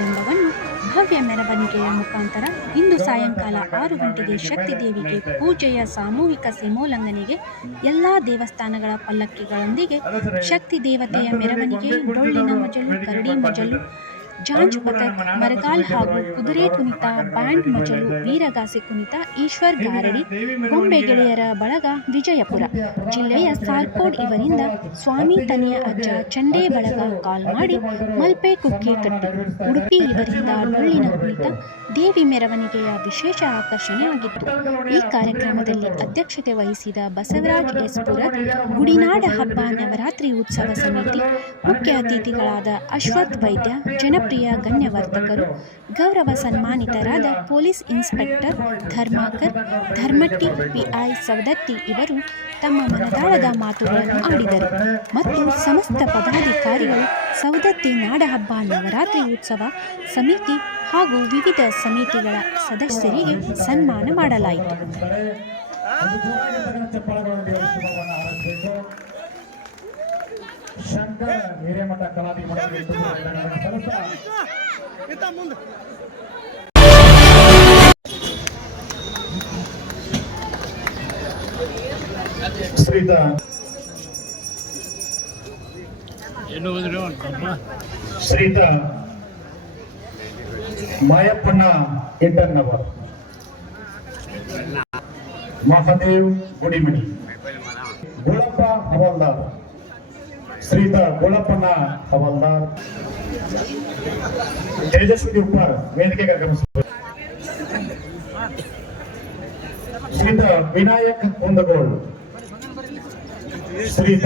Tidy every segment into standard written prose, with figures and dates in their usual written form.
ಸಮಾರಂಭವನ್ನು ಭವ್ಯ ಮೆರವಣಿಗೆಯ ಮುಖಾಂತರ ಇಂದು ಸಾಯಂಕಾಲ 6 ಗಂಟೆಗೆ ಶಕ್ತಿ ದೇವಿಗೆ ಪೂಜೆಯ ಸಾಮೂಹಿಕ ಸಿಮೋಲ್ಲಂಘನೆಗೆ ಎಲ್ಲ ದೇವಸ್ಥಾನಗಳ ಪಲ್ಲಕ್ಕಿಗಳೊಂದಿಗೆ ಶಕ್ತಿ ದೇವತೆಯ ಮೆರವಣಿಗೆ ಡೊಳ್ಳಿನ ಮಜಲು, ಕರಡಿ ಮಜಲು, ಜಾಂಜ್ ಪಥಕ್, ಮರಗಾಲ್ ಹಾಗೂ ಕುದುರೆ ಕುಣಿತ, ಬ್ಯಾಂಡ್ ಮಜಲು, ವೀರಗಾಸೆ ಕುಣಿತ, ಈಶ್ವರ್ ಗಾರಡಿ, ಗೊಂಬೆ ಗೆಳೆಯರ ಬಳಗ ವಿಜಯಪುರ ಜಿಲ್ಲೆಯ ಸಾರ್ಕೋಡ್ ಇವರಿಂದ ಸ್ವಾಮಿ ತನೆಯ ಅಜ್ಜ ಚಂಡೆ ಬಳಗ ಕಾಲ್ ಮಾಡಿ ಮಲ್ಪೆ ಕುಕ್ಕೆ ಕಟ್ಟಿ, ಉಡುಪಿ ಇವರಿಂದ ಡೊಳ್ಳಿನ ಕುಣಿತ ದೇವಿ ಮೆರವಣಿಗೆಯ ವಿಶೇಷ ಆಕರ್ಷಣೆಯಾಗಿತ್ತು. ಈ ಕಾರ್ಯಕ್ರಮದಲ್ಲಿ ಅಧ್ಯಕ್ಷತೆ ವಹಿಸಿದ ಬಸವರಾಜ್ ಎಸ್ ಪುರದ್, ಗುಡಿನಾಡ ಹಬ್ಬ ನವರಾತ್ರಿ ಉತ್ಸವ ಸಮಿತಿ ಮುಖ್ಯ ಅತಿಥಿಗಳಾದ ಅಶ್ವಥ್ ವೈದ್ಯ, ಜನಪ್ರಿಯ ಗಣ್ಯವರ್ಧಕರು, ಗೌರವ ಸನ್ಮಾನಿತರಾದ police inspector Dharmakar, Dharmatti, PI Savadatti ಇವರು ತಮ್ಮ ಮನದಾಳದ ಮಾತುಗಳನ್ನು ಆಡಿದರು ಮತ್ತು ಸಮಸ್ತ ಪದಾಧಿಕಾರಿಗಳು ಸವದತ್ತಿ ನಾಡಹಬ್ಬ ನವರಾತ್ರಿ ಉತ್ಸವ ಸಮಿತಿ ಹಾಗೂ ವಿವಿಧ ಸಮಿತಿಗಳ ಸದಸ್ಯರಿಗೆ ಸನ್ಮಾನ ಮಾಡಲಾಯಿತು. ಶ್ರೀತ ಮಾಯಪ್ಪಣ್ಣ ಇಂಟರ್ನವರ್, ಮಹಾದೇವ್ ಗುಡಿಮಣಿ, ಗೋಳಪ್ಪ ಹವಾಲ್ದಾರ್, ಶ್ರೀತ ಗೋಳಪ್ಪಣ್ಣ ಹವಾಲ್ದಾರ್, ತೇಜಸ್ವಿ ಉಪ್ಪಾರ್ ವೇದಿಕೆಗೆ ಆಗಮಿಸಬಹುದು. ಶ್ರೀತ ವಿನಾಯಕ್ ಕುಂದಗೋಳ್, ಶ್ರೀತ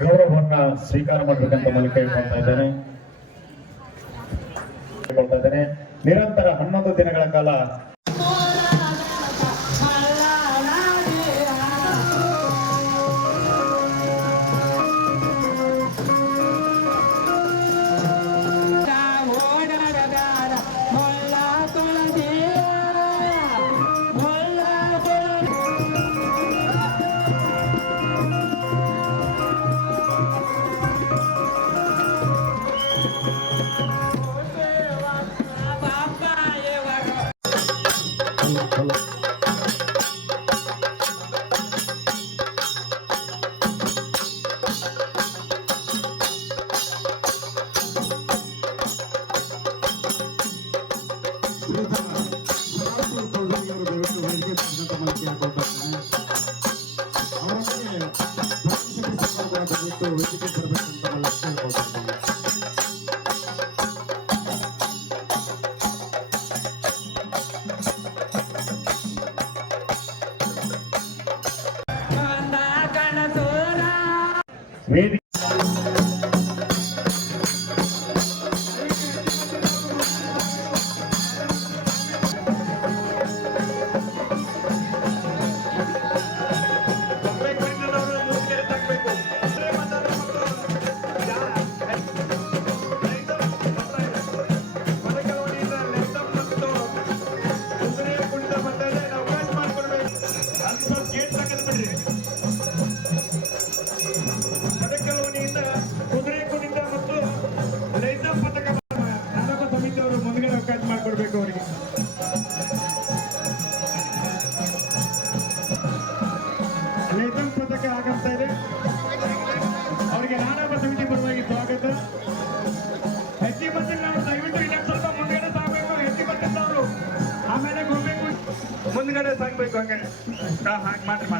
ಗೌರವವನ್ನ ಸ್ವೀಕಾರ ಮಾಡಬೇಕಂತ ಕೇಳ್ಕೊಳ್ತಾ ಇದ್ದೇನೆ. ನಿರಂತರ 11 ದಿನಗಳ ಕಾಲ ವೇದಿಕೆ ಮಾಡ್ಕೊಡ್ಬೇಕು ಅವರಿಗೆ. ಲೈಸೆನ್ಸ್ ಪದಕ ಆಗಂತ ಇದೆ ಅವರಿಗೆ ನಾಡಹಬ್ಬ ಸಮಿತಿ ಪರವಾಗಿ ಸ್ವಾಗತ. ಹೆಜ್ಜೆ ಬಂದಿಲ್ಲ ದಯವಿಟ್ಟು ಇನ್ನೊಂದು ಸ್ವಲ್ಪ ಮುಂದ್ಗಡೆ ಸಾಗಬೇಕು. ಹೆಜ್ಜೆ ಬಂದಿದ್ದವರು ಆಮೇಲೆ ಹೋಗ್ಬೇಕು, ಮುಂದ್ಗಡೆ ಸಾಗಬೇಕು. ಹಂಗೆ ಹಾಗೆ ಮಾಡಿ.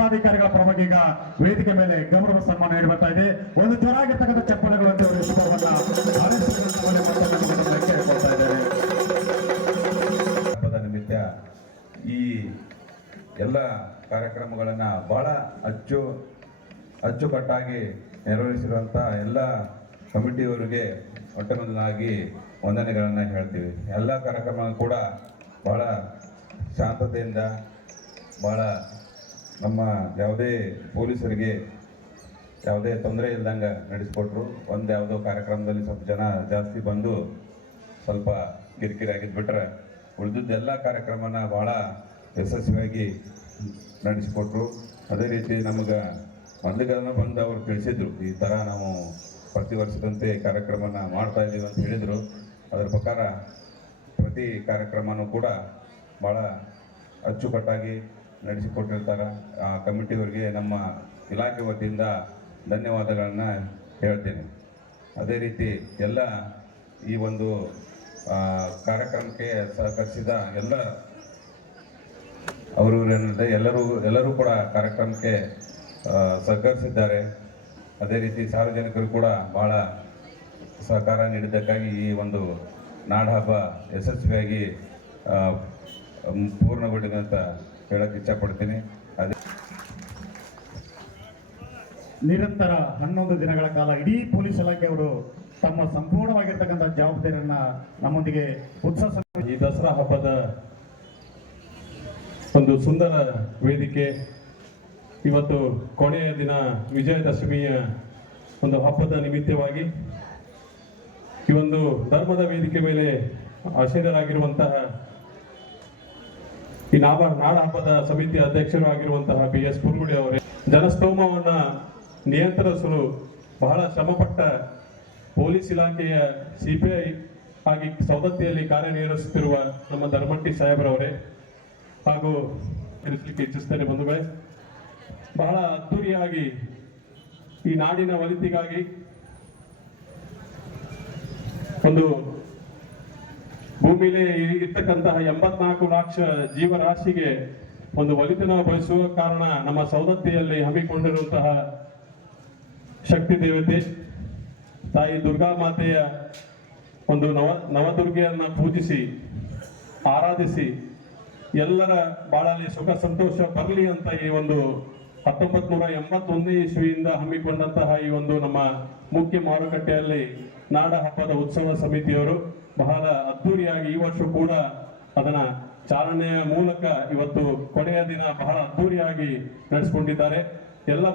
ಪದಾಧಿಕಾರಿಗಳ ಪರವಾಗಿ ಈಗ ವೇದಿಕೆ ಮೇಲೆ ಗೌರವ ಸನ್ಮಾನ ನೀಡಿ ಬರ್ತಾ ಇದೆ. ಒಂದು ಜೋರಾಗಿರ್ತಕ್ಕಂಥ ಚಪ್ಪಲೆಗಳು ಅಂತ ಅವರು ಶುಭವನ್ನ ಹಾರೈಸಿಕೊಳ್ಳುವ ಮತ್ತೊಂದು ಕೇಳಿಕೊಳ್ತಾ ಇದ್ದಾರೆ. ಹಬ್ಬದ ನಿಮಿತ್ತ ಈ ಎಲ್ಲ ಕಾರ್ಯಕ್ರಮಗಳನ್ನ ಬಹಳ ಅಚ್ಚುಕಟ್ಟಾಗಿ ನಿರ್ವಹಿಸಿರುವಂತ ಎಲ್ಲ ಕಮಿಟಿಯವರಿಗೆ ಮೊಟ್ಟಮೊದಲಾಗಿ ವಂದನೆಗಳನ್ನ ಹೇಳ್ತೀವಿ. ಎಲ್ಲ ಕಾರ್ಯಕ್ರಮ ಕೂಡ ಬಹಳ ಶಾಂತತೆಯಿಂದ ಬಹಳ ನಮ್ಮ ಯಾವುದೇ ಪೊಲೀಸರಿಗೆ ಯಾವುದೇ ತೊಂದರೆ ಇಲ್ದಂಗೆ ನಡೆಸ್ಕೊಟ್ರು. ಯಾವುದೋ ಕಾರ್ಯಕ್ರಮದಲ್ಲಿ ಸ್ವಲ್ಪ ಜನ ಜಾಸ್ತಿ ಬಂದು ಸ್ವಲ್ಪ ಕಿರಿಕಿರಿ ಆಗಿದ್ಬಿಟ್ರೆ ಉಳಿದದ್ದೆಲ್ಲ ಕಾರ್ಯಕ್ರಮನ ಬಹಳ ಯಶಸ್ವಿಯಾಗಿ ನಡೆಸಿಕೊಟ್ರು. ಅದೇ ರೀತಿ ನಮಗೆ ಮೊದಲಿಗೆಲ್ಲ ಬಂದು ಅವರು ತಿಳಿಸಿದ್ರು, ಈ ಥರ ನಾವು ಪ್ರತಿ ವರ್ಷದಂತೆ ಕಾರ್ಯಕ್ರಮನ ಮಾಡ್ತಾ ಇದ್ದೀವಿ ಅಂತ ಹೇಳಿದರು. ಅದರ ಪ್ರಕಾರ ಪ್ರತಿ ಕಾರ್ಯಕ್ರಮನೂ ಕೂಡ ಭಾಳ ಅಚ್ಚುಕಟ್ಟಾಗಿ ನಡೆಸಿಕೊಟ್ಟಿರ್ತಾರೆ. ಆ ಕಮಿಟಿಯವರಿಗೆ ನಮ್ಮ ಇಲಾಖೆ ವತಿಯಿಂದ ಧನ್ಯವಾದಗಳನ್ನು ಹೇಳ್ತೇನೆ. ಅದೇ ರೀತಿ ಎಲ್ಲ ಈ ಒಂದು ಕಾರ್ಯಕ್ರಮಕ್ಕೆ ಸಹಕರಿಸಿದ ಎಲ್ಲ ಅವರು ಏನಿದೆ ಎಲ್ಲರೂ ಕೂಡ ಕಾರ್ಯಕ್ರಮಕ್ಕೆ ಸಹಕರಿಸಿದ್ದಾರೆ. ಅದೇ ರೀತಿ ಸಾರ್ವಜನಿಕರು ಕೂಡ ಬಹಳ ಸಹಕಾರ ನೀಡಿದ್ದಕ್ಕಾಗಿ ಈ ಒಂದು ನಾಡಹಬ್ಬ ಯಶಸ್ವಿಯಾಗಿ ಪೂರ್ಣಗೊಂಡಿದೆ ಅಂತ ಹೇಳಕ್ಕೆ ಇಚ್ಛಪಡ್ತೀನಿ. ಅದೇ ನಿರಂತರ 11 ದಿನಗಳ ಕಾಲ ಇಡೀ ಪೊಲೀಸ್ ಇಲಾಖೆಯವರು ತಮ್ಮ ಸಂಪೂರ್ಣವಾಗಿರ್ತಕ್ಕಂಥ ಜವಾಬ್ದಾರಿಯನ್ನ ನಮ್ಮೊಂದಿಗೆ ಉತ್ಸವ ಈ ದಸರಾ ಹಬ್ಬದ ಒಂದು ಸುಂದರ ವೇದಿಕೆ ಇವತ್ತು ಕೊನೆಯ ದಿನ ವಿಜಯದಶಮಿಯ ಒಂದು ಹಬ್ಬದ ನಿಮಿತ್ತವಾಗಿ ಈ ಒಂದು ಧರ್ಮದ ವೇದಿಕೆ ಮೇಲೆ ಆಸೀನರಾಗಿರುವಂತಹ ಈ ನಾಡ ಹಬ್ಬದ ಸಮಿತಿ ಅಧ್ಯಕ್ಷರು ಆಗಿರುವಂತಹ BS ಕುರುಗುಡಿ ಅವರೇ, ಜನಸ್ತೋಮವನ್ನ ನಿಯಂತ್ರಿಸಲು ಬಹಳ ಶ್ರಮಪಟ್ಟ ಪೊಲೀಸ್ ಇಲಾಖೆಯ CPI ಆಗಿ ಸವದತ್ತಿಯಲ್ಲಿ ಕಾರ್ಯನಿರ್ವಹಿಸುತ್ತಿರುವ ನಮ್ಮ ಧರ್ಮಟ್ಟಿ ಸಾಹೇಬ್ರವರೇ ಹಾಗೂ ತಿಳಿಸಲಿಕ್ಕೆ ಇಚ್ಛಿಸ್ತೇನೆ ಬಂಧುಗಳೇ, ಬಹಳ ಅದ್ದೂರಿಯಾಗಿ ಈ ನಾಡಿನ ಒಳಿತಿಗಾಗಿ ಒಂದು ಭೂಮಿಲಿ ಇರ್ತಕ್ಕಂತಹ 84 ಲಕ್ಷ ಜೀವರಾಶಿಗೆ ಒಂದು ಒಳಿತನ ಬಯಸುವ ಕಾರಣ ನಮ್ಮ ಸವದತ್ತಿಯಲ್ಲಿ ಹಮ್ಮಿಕೊಂಡಿರುವಂತಹ ಶಕ್ತಿ ದೇವತೆ ತಾಯಿ ದುರ್ಗಾ ಮಾತೆಯ ಒಂದು ನವದುರ್ಗೆಯನ್ನು ಪೂಜಿಸಿ ಆರಾಧಿಸಿ ಎಲ್ಲರ ಬಾಳಲ್ಲಿ ಸುಖ ಸಂತೋಷ ಬರಲಿ ಅಂತ ಈ ಒಂದು 1981 ಇಸ್ವಿಯಿಂದ ಹಮ್ಮಿಕೊಂಡಂತಹ ಈ ಒಂದು ನಮ್ಮ ಮುಖ್ಯ ಮಾರುಕಟ್ಟೆಯಲ್ಲಿ ನಾಡ ಹಬ್ಬದ ಉತ್ಸವ ಸಮಿತಿಯವರು ಬಹಳ ಅದ್ದೂರಿಯಾಗಿ ಈ ವರ್ಷ ಕೂಡ ಅದನ್ನ ಚಾಲನೆಯ ಮೂಲಕ ಇವತ್ತು ಕೊನೆಯ ದಿನ ಬಹಳ ಅದ್ದೂರಿಯಾಗಿ ನಡೆಸಿಕೊಂಡಿದ್ದಾರೆ. ಎಲ್ಲ